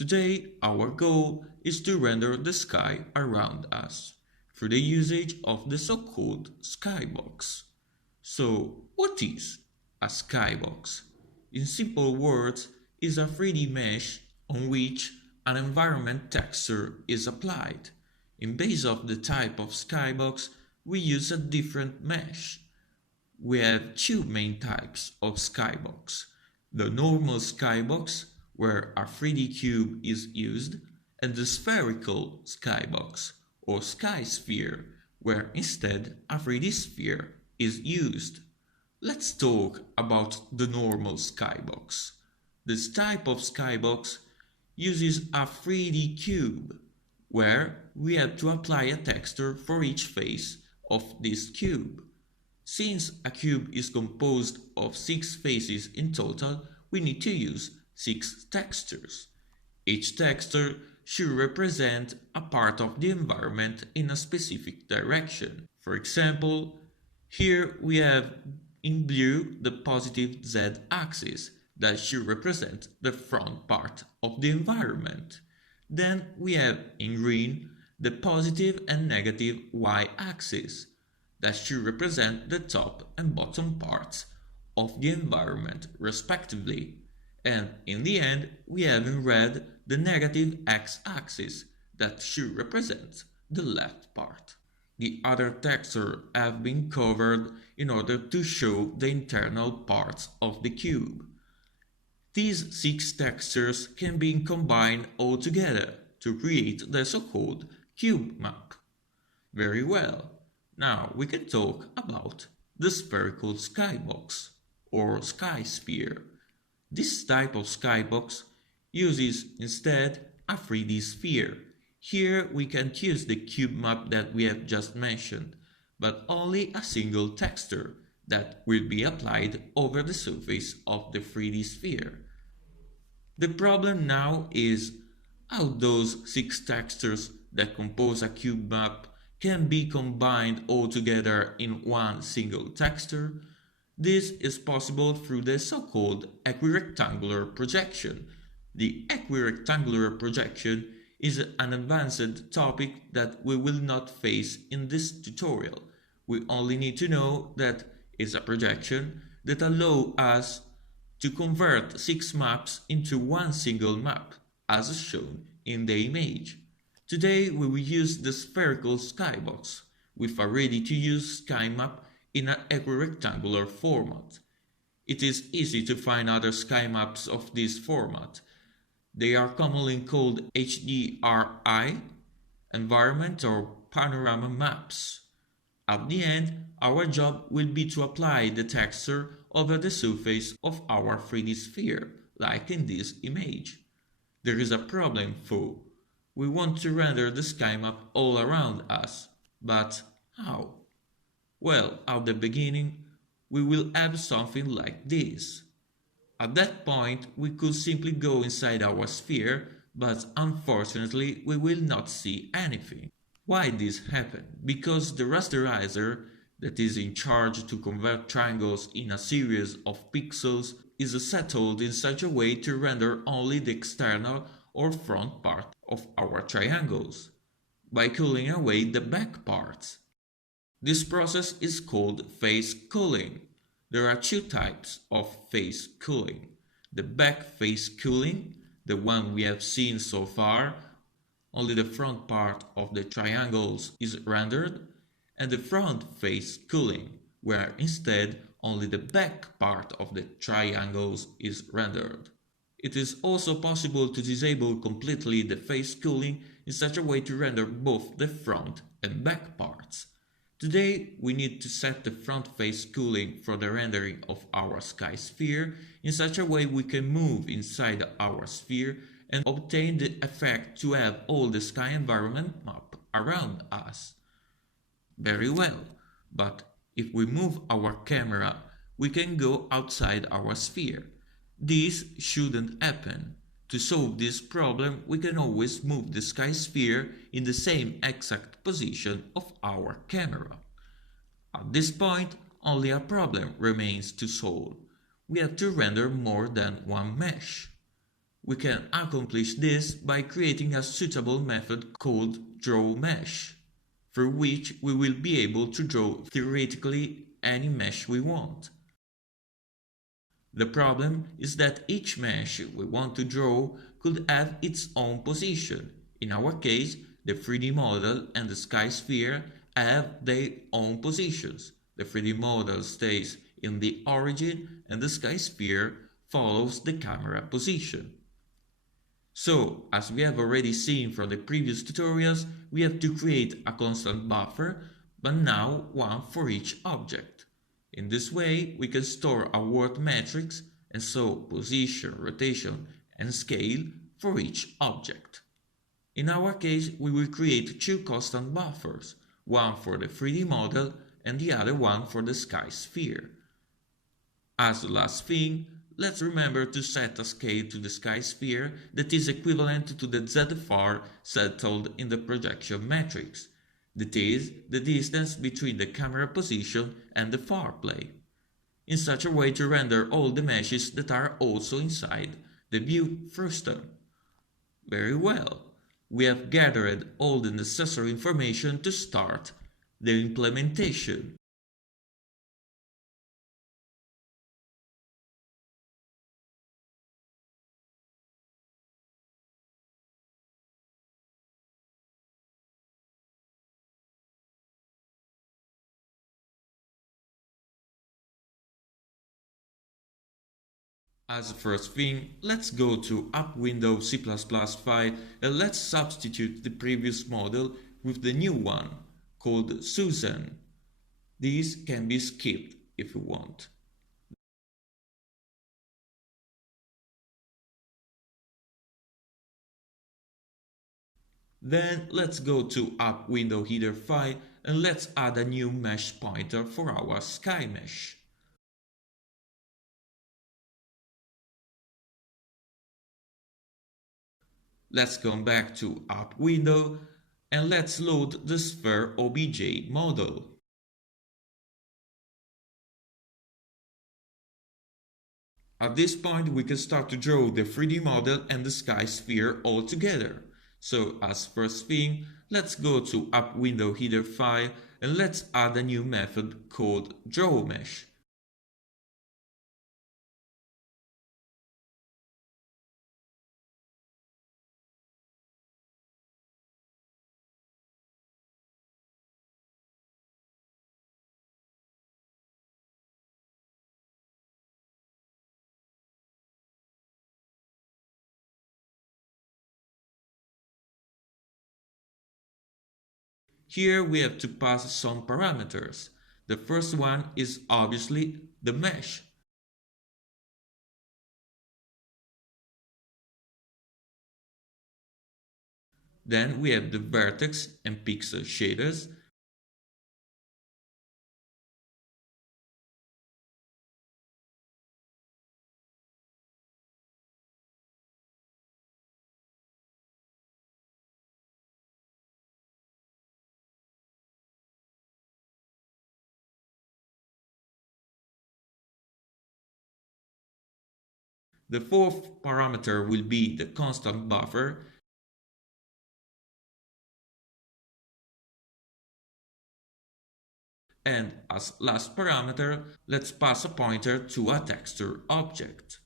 Today, our goal is to render the sky around us through the usage of the so-called SkyBox. So, what is a SkyBox? In simple words, is a 3D mesh on which an environment texture is applied. In base of the type of SkyBox, we use a different mesh. We have two main types of SkyBox. The normal SkyBox, where a 3D cube is used, and the spherical SkyBox, or sky sphere, where instead a 3D sphere is used. Let's talk about the normal SkyBox. This type of SkyBox uses a 3D cube, where we have to apply a texture for each face of this cube. Since a cube is composed of 6 faces in total, we need to use 6 textures. Each texture should represent a part of the environment in a specific direction. For example, here we have in blue the positive z-axis that should represent the front part of the environment. Then we have in green the positive and negative y-axis that should represent the top and bottom parts of the environment respectively. And in the end, we have in red the negative x-axis that should represent the left part. The other textures have been covered in order to show the internal parts of the cube. These 6 textures can be combined all together to create the so-called cube map. Very well. Now we can talk about the spherical skybox or sky sphere. This type of skybox uses instead a 3D sphere. Here we can use the cube map that we have just mentioned, but only a single texture that will be applied over the surface of the 3D sphere. The problem now is how those 6 textures that compose a cube map can be combined all together in one single texture. This is possible through the so-called equirectangular projection. The equirectangular projection is an advanced topic that we will not face in this tutorial. We only need to know that it's a projection that allows us to convert 6 maps into one single map, as shown in the image. Today we will use the spherical skybox with a ready-to-use sky map in an equirectangular format. It is easy to find other sky maps of this format. They are commonly called HDRI, environment or panorama maps. At the end, our job will be to apply the texture over the surface of our 3D sphere, like in this image. There is a problem though. We want to render the sky map all around us, but how? Well, at the beginning, we will have something like this. At that point, we could simply go inside our sphere, but unfortunately, we will not see anything. Why this happened? Because the rasterizer that is in charge to convert triangles in a series of pixels is settled in such a way to render only the external or front part of our triangles, by culling away the back parts. This process is called face culling. There are 2 types of face culling. The back face culling, the one we have seen so far, only the front part of the triangles is rendered, and the front face culling, where instead only the back part of the triangles is rendered. It is also possible to disable completely the face culling in such a way to render both the front and back parts. Today we need to set the front face culling for the rendering of our sky sphere in such a way we can move inside our sphere and obtain the effect to have all the sky environment map around us. Very well, but if we move our camera, we can go outside our sphere. This shouldn't happen. To solve this problem, we can always move the sky sphere in the same exact position of our camera. At this point, only a problem remains to solve. We have to render more than one mesh. We can accomplish this by creating a suitable method called drawMesh, through which we will be able to draw theoretically any mesh we want. The problem is that each mesh we want to draw could have its own position. In our case, the 3D model and the sky sphere have their own positions. The 3D model stays in the origin and the sky sphere follows the camera position. So, as we have already seen from the previous tutorials, we have to create a constant buffer, but now one for each object. In this way, we can store a world matrix and so position, rotation, and scale for each object. In our case, we will create two constant buffers, one for the 3D model and the other one for the sky sphere. As the last thing, let's remember to set a scale to the sky sphere that is equivalent to the ZFR settled in the projection matrix. That is, the distance between the camera position and the far plane, in such a way to render all the meshes that are also inside the view frustum. Very well, we have gathered all the necessary information to start the implementation. As a first thing, let's go to App Window C++ file and let's substitute the previous model with the new one called Susan. These can be skipped if you want. Then let's go to App Window Header file and let's add a new mesh pointer for our sky mesh. Let's come back to App Window and let's load the Sphere OBJ model. At this point we can start to draw the 3D model and the sky sphere all together. So as first thing, let's go to App Window Header file and let's add a new method called drawMesh. Here we have to pass some parameters. The first one is obviously the mesh. Then we have the vertex and pixel shaders. The fourth parameter will be the constant buffer. And as last parameter, let's pass a pointer to a texture object.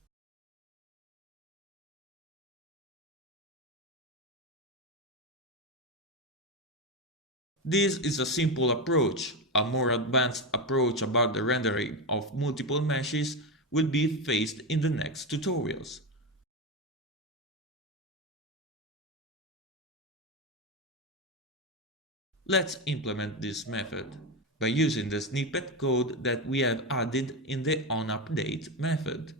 This is a simple approach. A more advanced approach about the rendering of multiple meshes will be faced in the next tutorials. Let's implement this method by using the snippet code that we have added in the onUpdate method.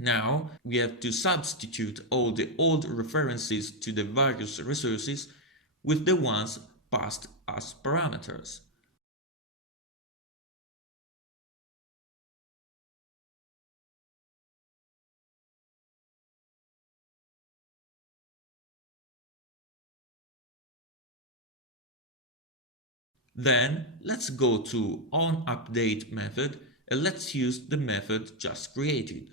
Now we have to substitute all the old references to the various resources with the ones passed as parameters. Then let's go to onUpdate method and let's use the method just created.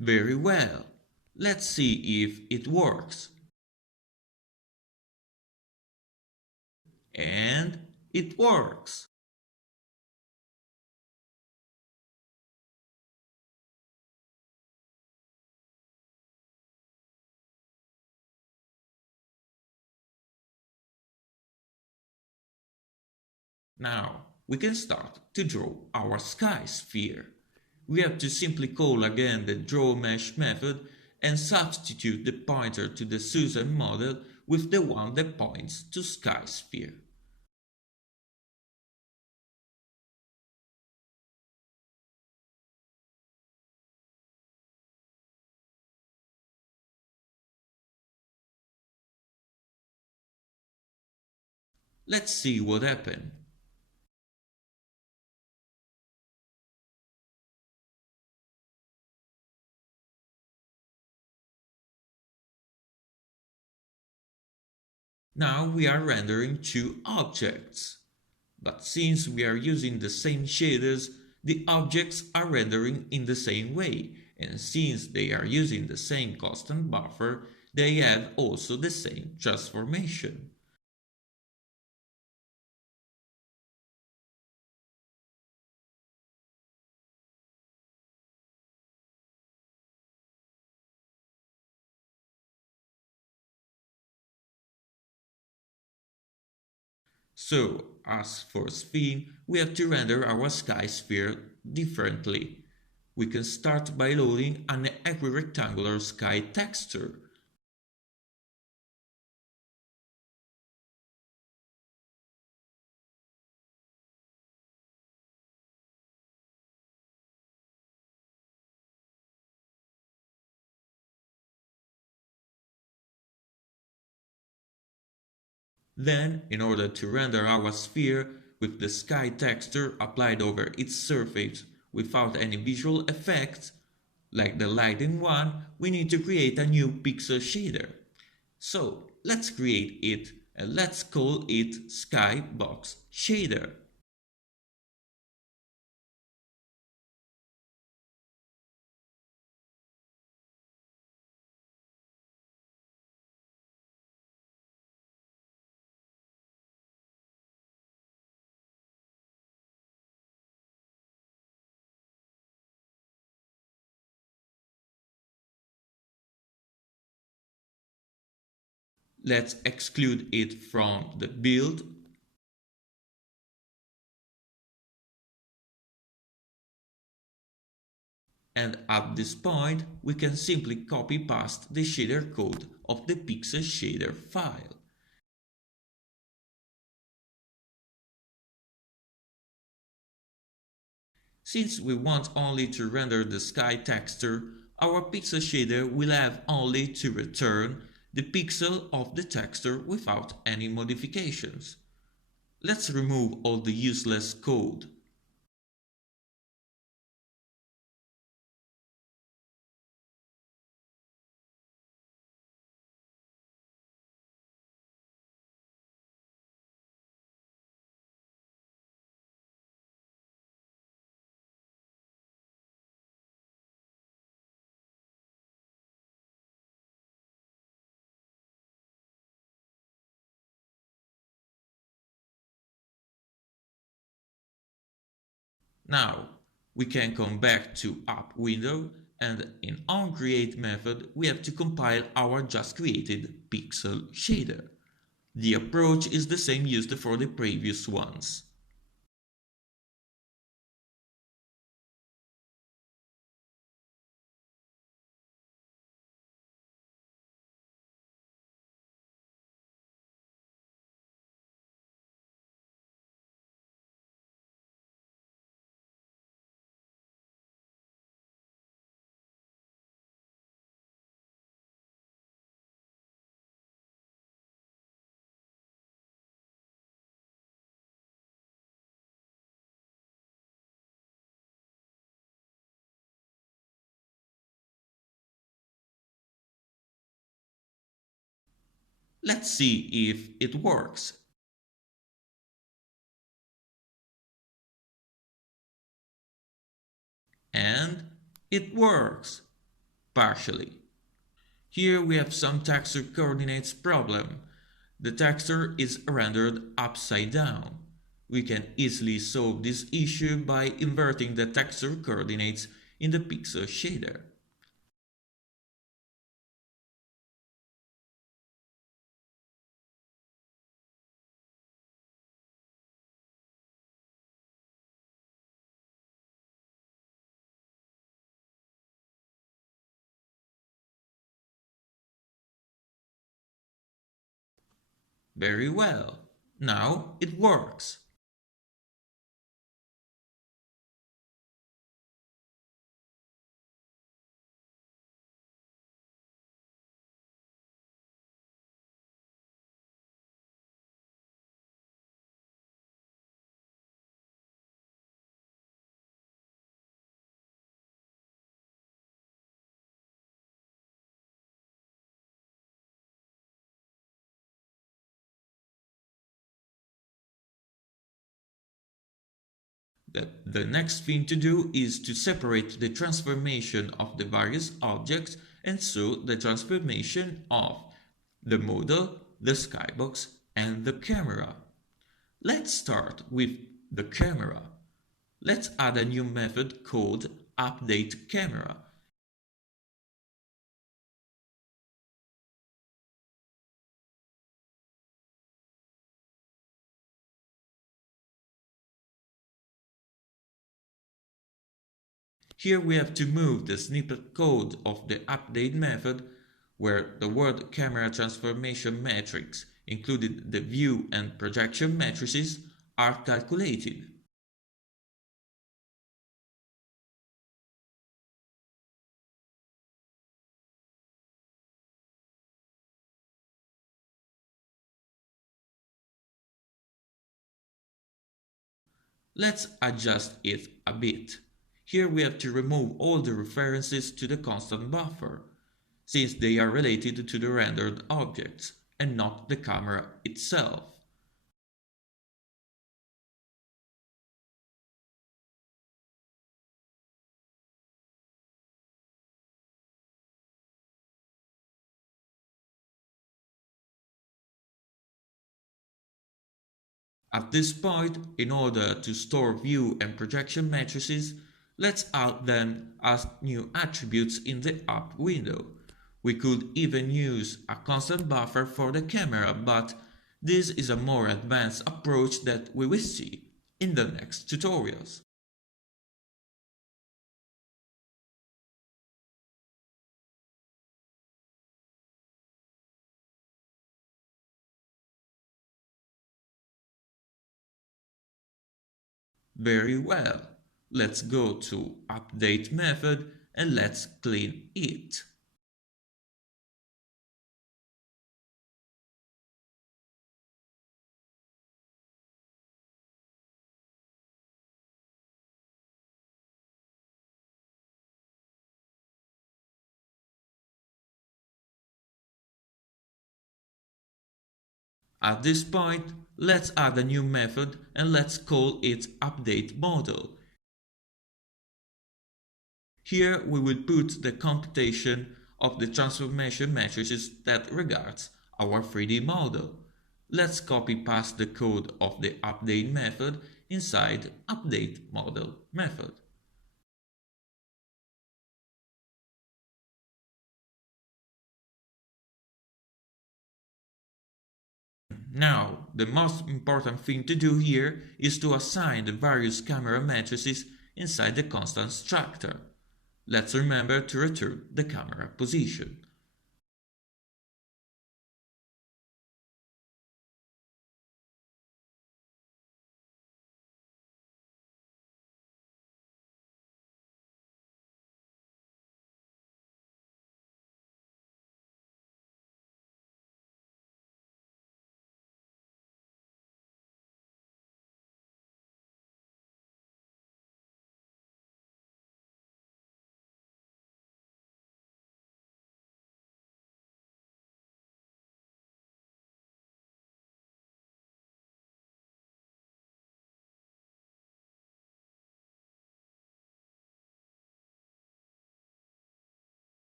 Very well. Let's see if it works. And it works. Now we can start to draw our sky sphere. We have to simply call again the drawMesh method and substitute the pointer to the Susan model with the one that points to sky sphere. Let's see what happened. Now we are rendering two objects. But since we are using the same shaders, the objects are rendering in the same way, and since they are using the same constant buffer, they have also the same transformation. So, as for spin, we have to render our sky sphere differently. We can start by loading an equirectangular sky texture. Then, in order to render our sphere with the sky texture applied over its surface without any visual effects, like the lighting one, we need to create a new pixel shader. So, let's create it and let's call it SkyBox Shader. Let's exclude it from the build. And at this point, we can simply copy-paste the shader code of the pixel shader file. Since we want only to render the sky texture, our pixel shader will have only to return the pixel of the texture without any modifications. Let's remove all the useless code. Now, we can come back to App window And in onCreate method, we have to compile our just created pixel shader. The approach is the same used for the previous ones. Let's see if it works. And it works, partially. Here we have some texture coordinates problem. The texture is rendered upside down. We can easily solve this issue by inverting the texture coordinates in the pixel shader. Very well. Now it works. The next thing to do is to separate the transformation of the various objects and so the transformation of the model, the skybox, and the camera. Let's start with the camera. Let's add a new method called updateCamera. Here we have to move the snippet code of the update method where the word camera transformation matrix, including the view and projection matrices, are calculated. Let's adjust it a bit. Here we have to remove all the references to the constant buffer, since they are related to the rendered objects and not the camera itself. At this point, in order to store view and projection matrices, let's add them as new attributes in the app window. We could even use a constant buffer for the camera, but this is a more advanced approach that we will see in the next tutorials. Very well. Let's go to update method and let's clean it. At this point, let's add a new method and let's call it updateModel. Here we will put the computation of the transformation matrices that regards our 3D model. Let's copy paste the code of the update method inside updateModel method. Now, the most important thing to do here is to assign the various camera matrices inside the constant structure. Let's remember to return the camera position.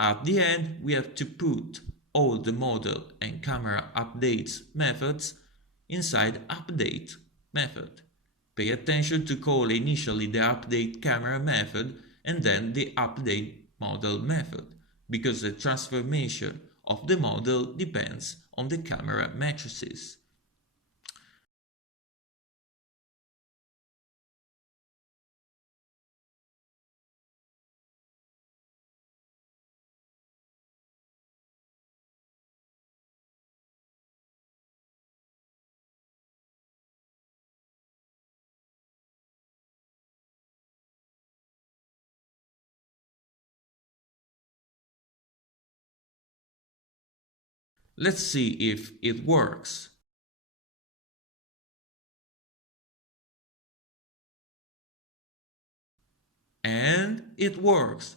At the end, we have to put all the model and camera updates methods inside update method. Pay attention to call initially the update camera method and then the update model method, because the transformation of the model depends on the camera matrices. Let's see if it works. And it works.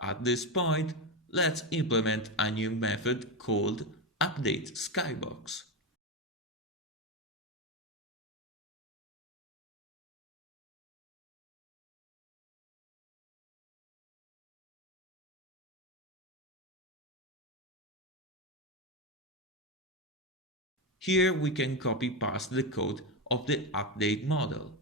At this point, let's implement a new method called update SkyBox. Here we can copy paste the code of the update model.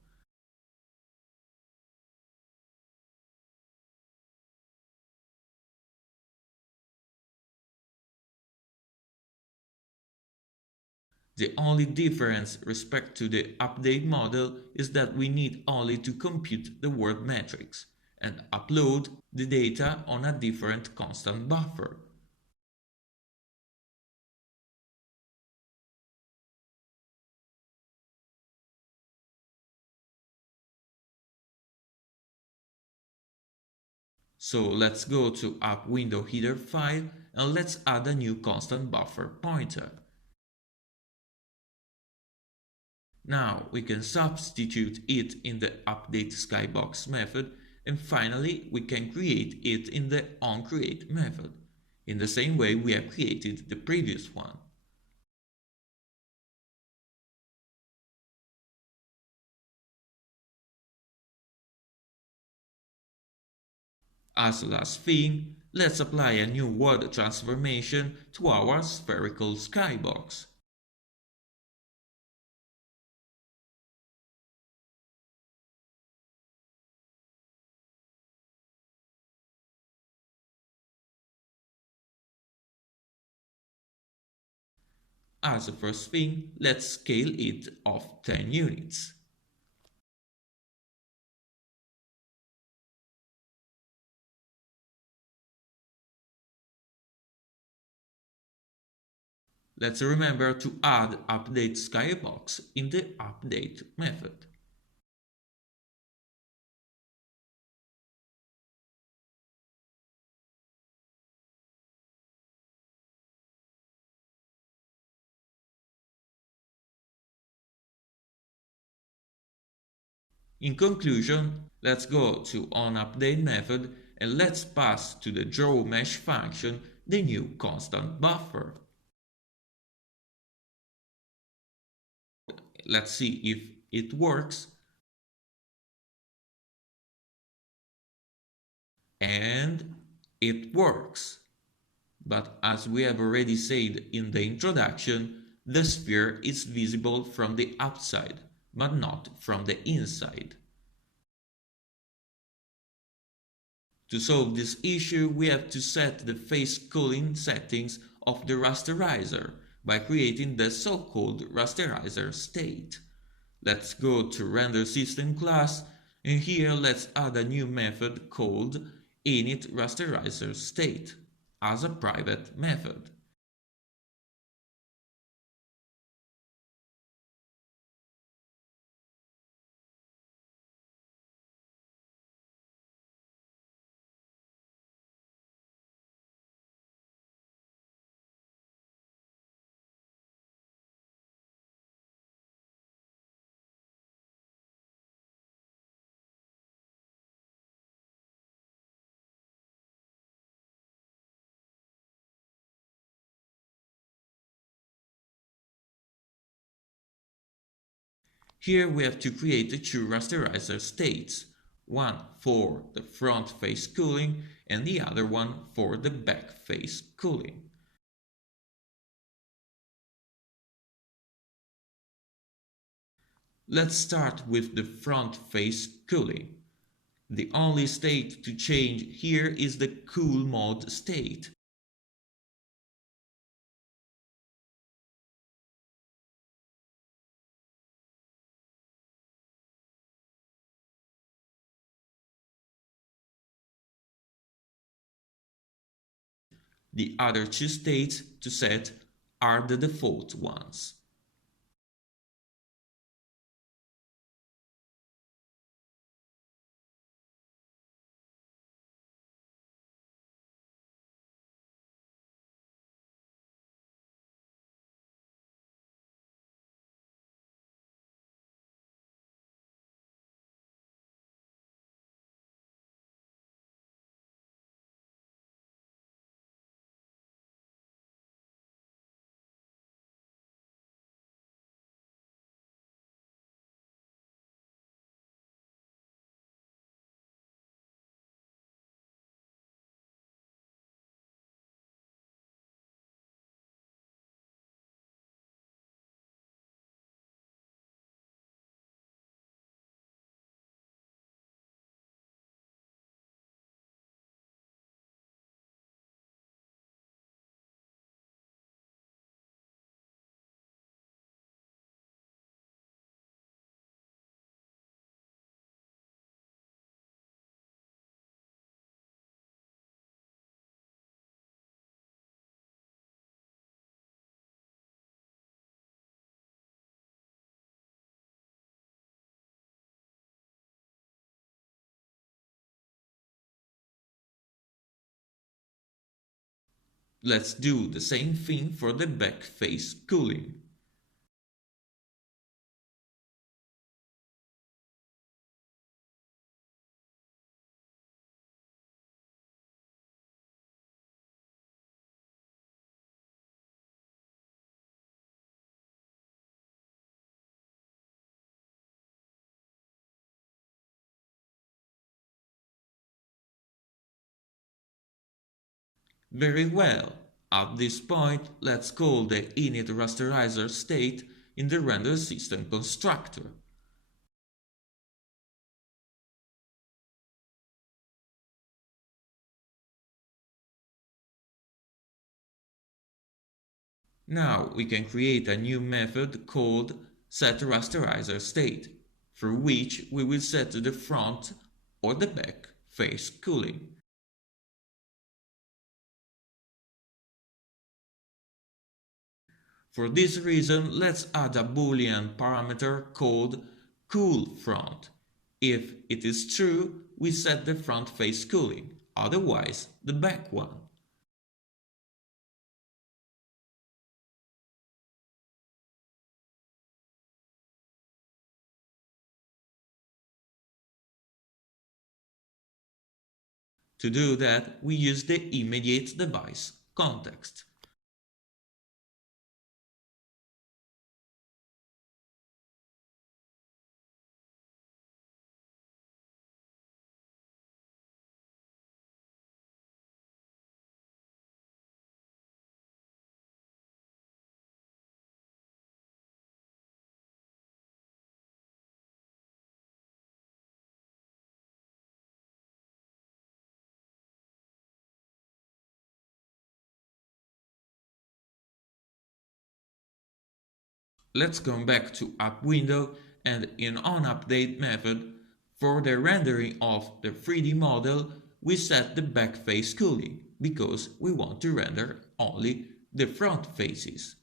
The only difference respect to the update model is that we need only to compute the word matrix and upload the data on a different constant buffer. So let's go to app window header file and let's add a new constant buffer pointer. Now we can substitute it in the update SkyBox method, and finally we can create it in the onCreate method, in the same way we have created the previous one. As a last thing, let's apply a new word transformation to our spherical SkyBox. As a first thing, let's scale it of 10 units. Let's remember to add update SkyBox in the update method. In conclusion, let's go to onUpdate method and let's pass to the drawMesh function the new constant buffer. Let's see if it works. And it works. But as we have already said in the introduction, the sphere is visible from the outside, but not from the inside. To solve this issue, we have to set the phase cooling settings of the rasterizer by creating the so-called rasterizer state. Let's go to render system class, and here let's add a new method called init rasterizer state as a private method. Here we have to create the two rasterizer states, one for the front face cooling and the other one for the back face cooling. Let's start with the front face cooling. The only state to change here is the cool mode state. The other two states to set are the default ones. Let's do the same thing for the back face cooling. Very well. At this point, let's call the init rasterizer state in the render system constructor. Now we can create a new method called setRasterizer through which we will set the front or the back face cooling. For this reason, let's add a boolean parameter called coolFront. If it is true, we set the front face cooling, otherwise the back one. To do that, we use the immediate device context. Let's come back to App Window and in onUpdate method, for the rendering of the 3D model, we set the back face cooling because we want to render only the front faces.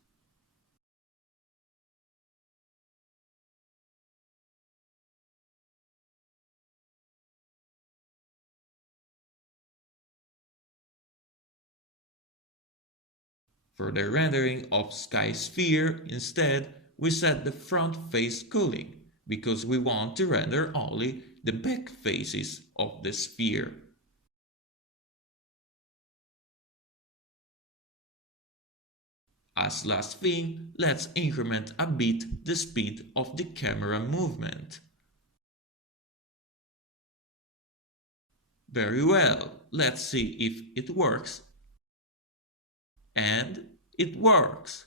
For the rendering of Sky Sphere, instead, we set the front face cooling because we want to render only the back faces of the sphere. As last thing, let's increment a bit the speed of the camera movement. Very well, let's see if it works. And it works!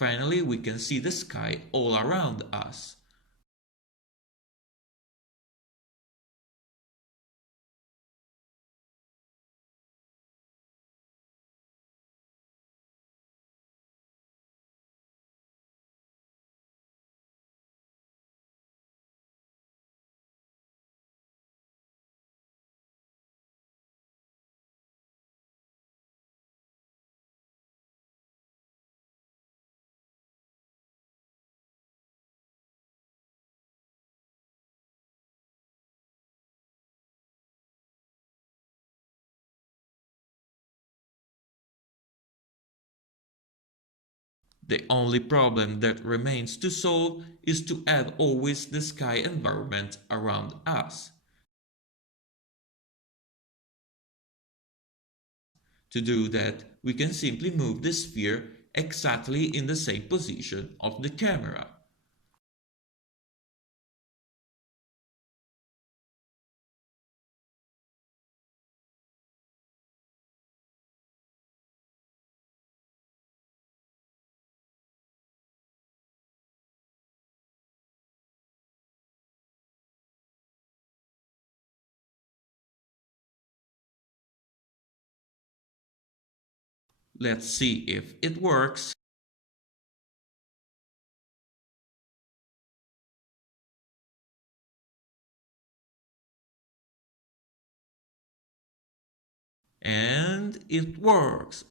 Finally, we can see the sky all around us. The only problem that remains to solve is to add always the sky environment around us. To do that, we can simply move the sphere exactly in the same position of the camera. Let's see if it works. And it works.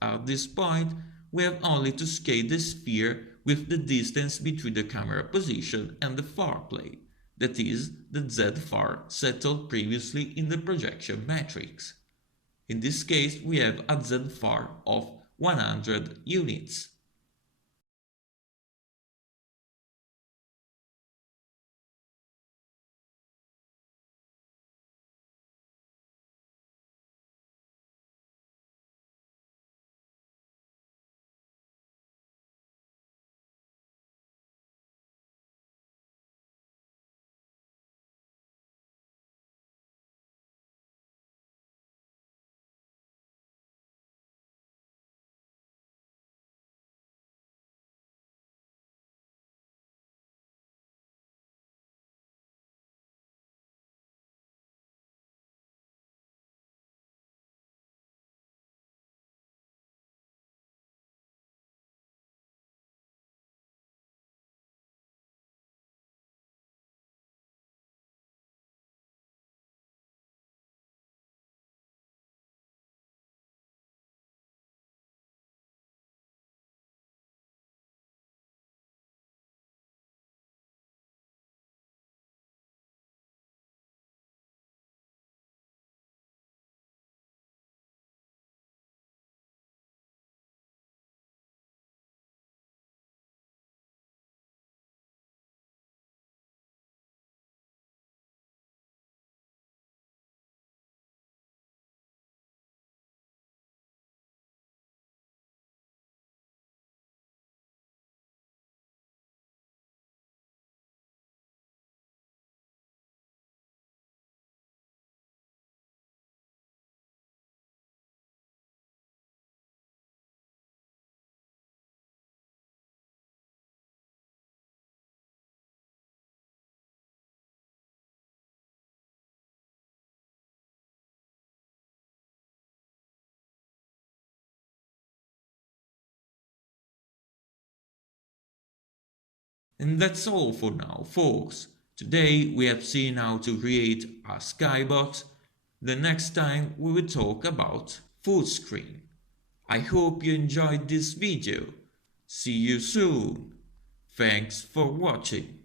At this point, we have only to scale the sphere with the distance between the camera position and the far plane, that is, the Z far settled previously in the projection matrix. In this case, we have a Z far of 100 units. And that's all for now, folks. Today we have seen how to create a skybox. The next time we will talk about full screen. I hope you enjoyed this video. See you soon. Thanks for watching.